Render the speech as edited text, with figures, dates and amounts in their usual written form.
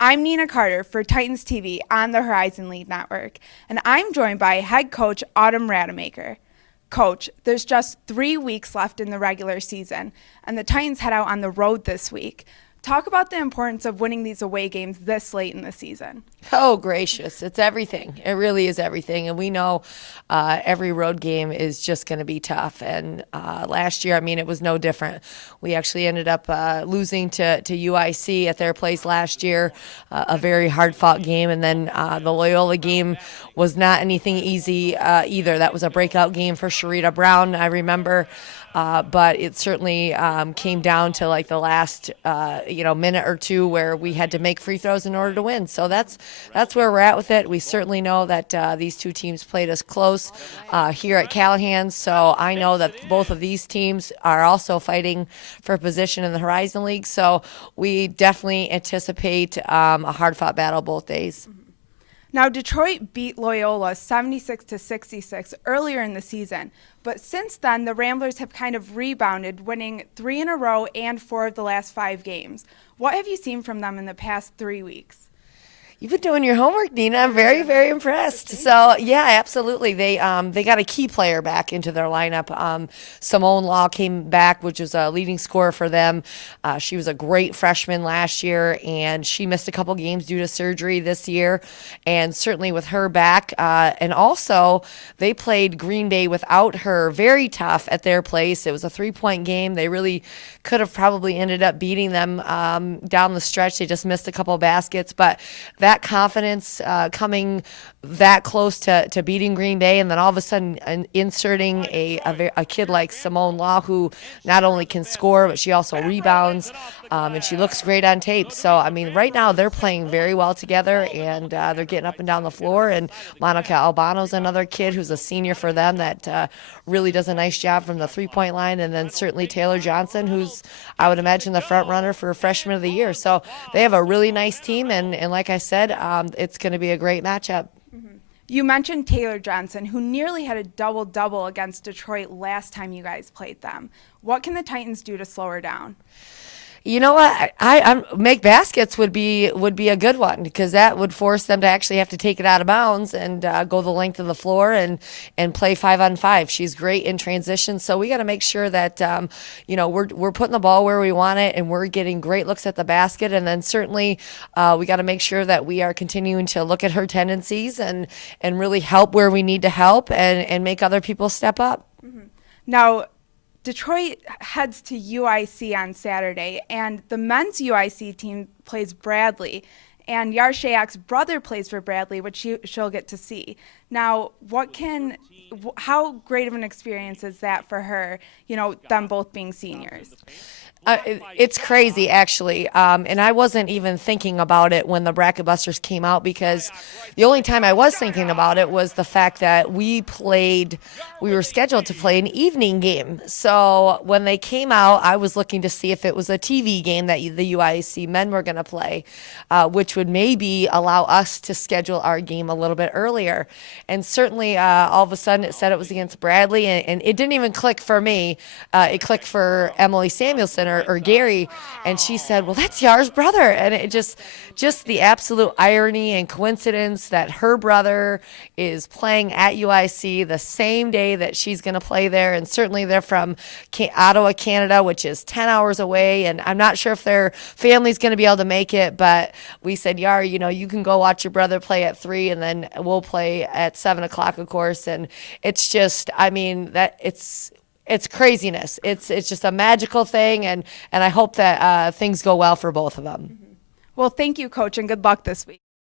I'm Nina Carter for Titans TV on the Horizon League Network, and I'm joined by head coach Autumn Rademacher. Coach, there's just 3 weeks left in the regular season, and the Titans head out on the road this week. Talk about the importance of winning these away games this late in the season. Oh, gracious. It's everything. It really is everything. And we know every road game is just going to be tough. And last year, it was no different. We actually ended up losing to UIC at their place last year, a very hard-fought game. And then the Loyola game was not anything easy either. That was a breakout game for Sharita Brown, I remember. But it certainly came down to like the last minute or two where we had to make free throws in order to win. So that's where we're at with it. We certainly know that these two teams played us close here at Callahan. So I know that both of these teams are also fighting for position in the Horizon League. So we definitely anticipate a hard-fought battle both days. Now, Detroit beat Loyola 76-66 earlier in the season, but since then, the Ramblers have kind of rebounded, winning 3 in a row and 4 of the last 5 games. What have you seen from them in the past 3 weeks? You've been doing your homework, Nina. I'm very, very impressed. So, yeah, absolutely. They got a key player back into their lineup. Simone Law came back, which is a leading scorer for them. She was a great freshman last year, and she missed a couple games due to surgery this year. And certainly with her back, and also they played Green Bay without her, very tough at their place. It was a 3-point game. They really could have probably ended up beating them down the stretch. They just missed a couple baskets, but that confidence coming that close to beating Green Bay, and then all of a sudden inserting a kid like Simone Law, who not only can score, but she also rebounds, and she looks great on tape. So, right now they're playing very well together, and they're getting up and down the floor, and Monica Albano's another kid who's a senior for them that really does a nice job from the 3-point line, and then certainly Taylor Johnson, who's, I would imagine, the front runner for Freshman of the Year. So they have a really nice team, and like I said, it's going to be a great matchup. You mentioned Taylor Johnson, who nearly had a double-double against Detroit last time you guys played them. What can the Titans do to slow her down? You know what? I make baskets would be a good one, because that would force them to actually have to take it out of bounds and go the length of the floor and play 5-on-5. She's great in transition, so we got to make sure that we're putting the ball where we want it, and we're getting great looks at the basket. And then certainly we got to make sure that we are continuing to look at her tendencies and really help where we need to help and make other people step up. Now, Detroit heads to UIC on Saturday, and the men's UIC team plays Bradley, and Yar Shayak's brother plays for Bradley, which she'll get to see. Now, how great of an experience is that for her, them both being seniors? It's crazy, actually, and I wasn't even thinking about it when the Bracket Busters came out, because the only time I was thinking about it was the fact that we were scheduled to play an evening game. So when they came out, I was looking to see if it was a TV game that the UIC men were going to play, which would maybe allow us to schedule our game a little bit earlier. And certainly all of a sudden it said it was against Bradley, and it didn't even click for me. It clicked for Emily Samuelson or Gary, and she said, well, that's Yar's brother. And it just the absolute irony and coincidence that her brother is playing at UIC the same day that she's going to play there. And certainly they're from Ottawa, Canada, which is 10 hours away, and I'm not sure if their family's going to be able to make it, but we said, Yar, you can go watch your brother play at 3, and then we'll play at 7 o'clock, of course. And it's just, it's craziness. It's just a magical thing, and I hope that things go well for both of them. Well, thank you, Coach, and good luck this week.